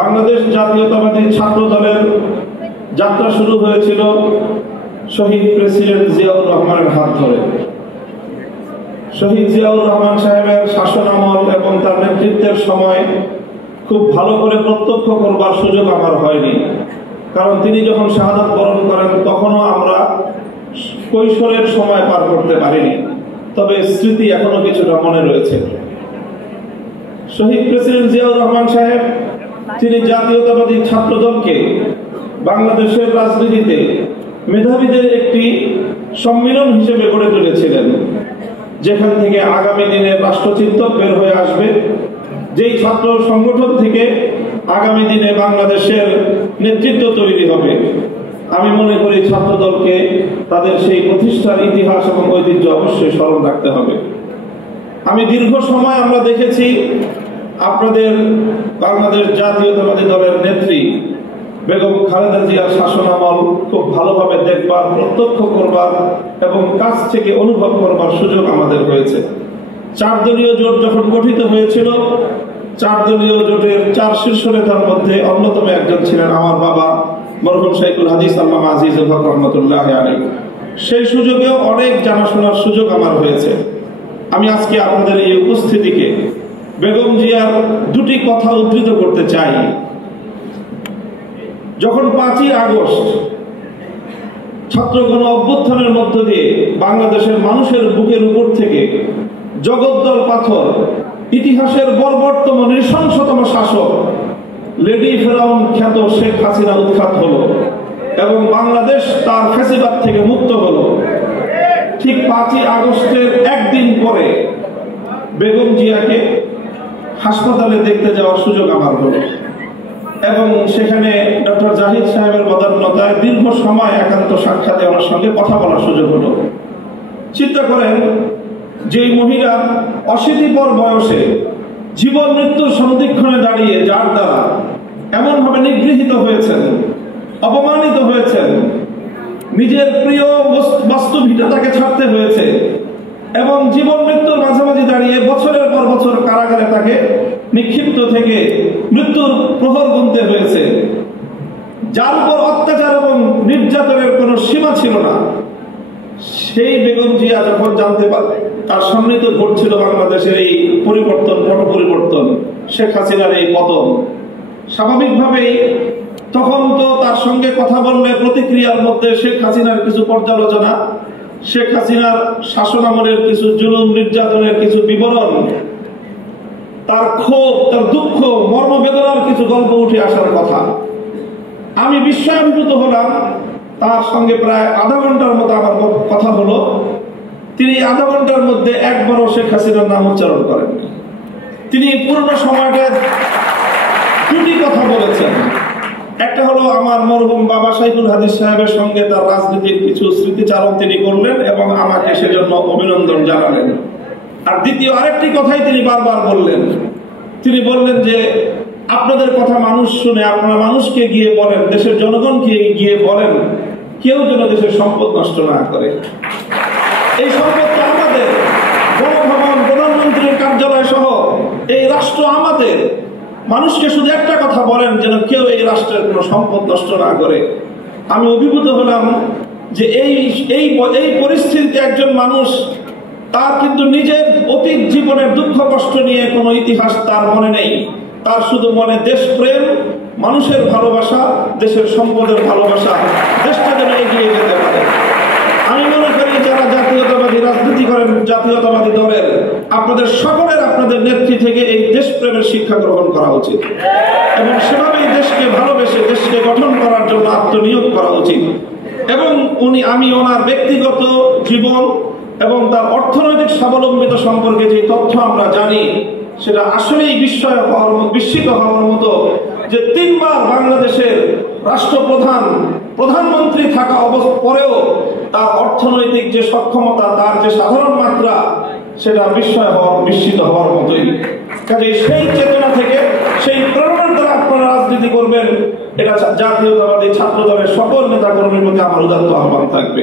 বাংলাদেশ জাতীয়তাবাদী ছাত্র দলের যাত্রা শুরু হয়েছিল শহীদ প্রেসিডেন্ট জিয়াউর রহমানের হাত ধরে। শহীদ জিয়াউর রহমান সাহেবের শাসনামল এবং তার নেতৃত্বের সময় খুব ভালো করে প্রত্যক্ষ করবার সুযোগ আমার হয়নি, কারণ তিনি যখন শাহাদাত বরণ করেন তখনও আমরা কৈশোরের সময় পার করতে পারিনি, তবে স্মৃতি এখনো কিছুটা মনে রয়েছে। শহীদ প্রেসিডেন্ট জিয়াউর রহমান সাহেব তিনি জাতীয়তাবাদী ছাত্র দলকে বাংলাদেশের রাজনীতিতে মেধাবীদের একটি সম্মিলন হিসেবে গড়ে তুলেছিলেন, যেখান থেকে আগামী দিনে রাষ্ট্রচিন্তক বের হয়ে আসবে, যেই ছাত্র সংগঠন থেকে আগামী দিনে বাংলাদেশের নেতৃত্ব তৈরি হবে। আমি মনে করি ছাত্র দলকে তাদের সেই প্রতিষ্ঠার ইতিহাস এবং ঐতিহ্য অবশ্যই স্মরণ রাখতে হবে। আমি দীর্ঘ সময় আমরা দেখেছি আপনাদের বাংলাদেশ জাতীয়তাবাদী দলের নেত্রী বেগম খালেদা জিয়ার শাসনামল খুব ভালোভাবে দেখবার, প্রত্যক্ষ করবার এবং কাছ থেকে অনুভব করবার সুযোগ আমাদের হয়েছে। 4 দলীয় জোট যখন গঠিত হয়েছিল, 4 দলীয় জোটের 4 শীর্ষ নেতার মধ্যে অন্যতম একজন ছিলেন আমার বাবা মরহুম শাইখুল হাদিস আল্লামা আজিজুল হক রহমতুল্লাহ আলাইহি। সেই সুযোগেও অনেক জানাশোনার সুযোগ আমার হয়েছে। আমি আজকে আপনাদের এই উপস্থিতিকে বেগম জিয়ার 2টি কথা উদ্ধৃত করতে চাই। যখন 5ই আগস্ট ছাত্র গণ অভ্যুত্থানের মধ্য দিয়ে বাংলাদেশের মানুষের বুকের উপর থেকে জগদ্দল পাথর, ইতিহাসের বর্বরতম নৃশংসতম শাসক লেডি ফেরাউন খ্যাত শেখ হাসিনা উৎখাত হলো এবং বাংলাদেশ তার ফ্যাসিবাদ থেকে মুক্ত হলো, ঠিক 5ই আগস্টের একদিন পরে বেগম জিয়াকে হাসপাতালে দেখতে যাওয়ার সুযোগ আমার হলো এবং সেখানে ডক্টর জাহিদ সাহেবের বদান্যতায় দীর্ঘ সময় একান্ত সাক্ষাতে আমার সঙ্গে কথা বলার সুযোগ হলো। চিন্তা করেন, যে মহিলা 80 বয়সে জীবন মৃত্যুর সন্ধিক্ষণে দাঁড়িয়ে যার দ্বারা এমনভাবে নিগৃহীত হয়েছেন, অপমানিত হয়েছেন, নিজের প্রিয় বাস্তু ভিটা তাকে ছাড়তে হয়েছে এবং জীবন মৃত্যুর মাঝামাঝি দাঁড়িয়ে বছরের পর বছর কারাগারে তাকে নিক্ষিপ্ত থেকে মৃত্যুর প্রহর গুনতে হয়েছে, যার উপর অত্যাচার এবং নির্যাতনের কোনো সীমা ছিল না, সেই বেগম জিয়া যখন জানতে পারে তার সামনে তো ঘটছিল বাংলাদেশের এই পরিবর্তন, পট পরিবর্তন, শেখ হাসিনার এই পতন, স্বাভাবিকভাবেই তখন তো তার সঙ্গে কথা বললে প্রতিক্রিয়ার মধ্যে শেখ হাসিনার কিছু পর্যালোচনা, শেখ হাসিনার শাসনামলের কিছু জুলুম নির্যাতনের কিছু বিবরণ, তার ক্ষোভ, তার দুঃখ, মর্মবেদনার কিছু গল্প উঠে আসার কথা। আমি বিস্ময়াভিভূত হলাম। তার সঙ্গে প্রায় আধা ঘন্টার মতো আমার কথা হলো। তিনি আধা ঘন্টার মধ্যে একবারও শেখ হাসিনার নাম উচ্চারণ করেন। তিনি পুরনো সময়টা 2টি কথা বলেছেন। একটা হলো আমার মরহুম বাবা শাইখুল হাদিস সাহেবের সঙ্গে তার রাজনীতির কিছু স্মৃতিচারণ তিনি করলেন এবং আমাকে সেজন্য অভিনন্দন জানালেন। আর দ্বিতীয় আরেকটি কথাই তিনি বারবার বললেন, তিনি বললেন যে আপনাদের কথা মানুষ শুনে, আপনারা মানুষকে গিয়ে বলেন, দেশের জনগণকে গিয়ে বলেন, কেউ যেন দেশের সম্পদ নষ্ট না করে। এই সম্পদটা আমাদের, গণভবন, প্রধানমন্ত্রীর কার্যালয় সহ এই রাষ্ট্র আমাদের। মানুষকে শুধু একটা কথা বলেন, যেন কেউ এই রাষ্ট্রের কোনো সম্পদ নষ্ট না করে। আমি অভিভূত হলাম যে এই পরিস্থিতিতে একজন মানুষ, তার কিন্তু নিজের অতীত জীবনের দুঃখ কষ্ট নিয়ে কোনো ইতিহাস তার মনে নেই, তার শুধু মনে দেশপ্রেম, মানুষের ভালোবাসা, দেশের সম্পদের ভালোবাসা, দেশটা যেন এগিয়ে যেতে পারে। আমি মনে করি যারা জাতীয়তাবাদী রাজনীতি করেন জাতীয়তাবাদী দলের, আপনাদের সকলের আপনাদের নেত্রী থেকে এই দেশপ্রেমের শিক্ষা গ্রহণ করা উচিত এবং সেভাবেই দেশকে ভালোবেসে দেশকে গঠন করার জন্য আত্মনিয়োগ করা উচিত। এবং আমি ওনার ব্যক্তিগত জীবন এবং তার অর্থনৈতিক স্বাবলম্বিতা সম্পর্কে যে তথ্য আমরা জানি, সেটা আসলেই বিস্মিত হওয়ার মতো যে 3 বার বাংলাদেশের রাষ্ট্রপ্রধান, প্রধানমন্ত্রী থাকা পরেও তার অর্থনৈতিক যে সক্ষমতা, তার যে সাধারণ মাত্রা, সেটা বিস্মিত হওয়ার মতোই। কাজে সেই চেতনা থেকে, সেই প্রেরণার দ্বারা আপনারা রাজনীতি করবেন, এটা জাতীয়তাবাদী ছাত্র দলের সকল নেতা কর্মীর প্রতি আমার উদাত্ত আহ্বান থাকবে।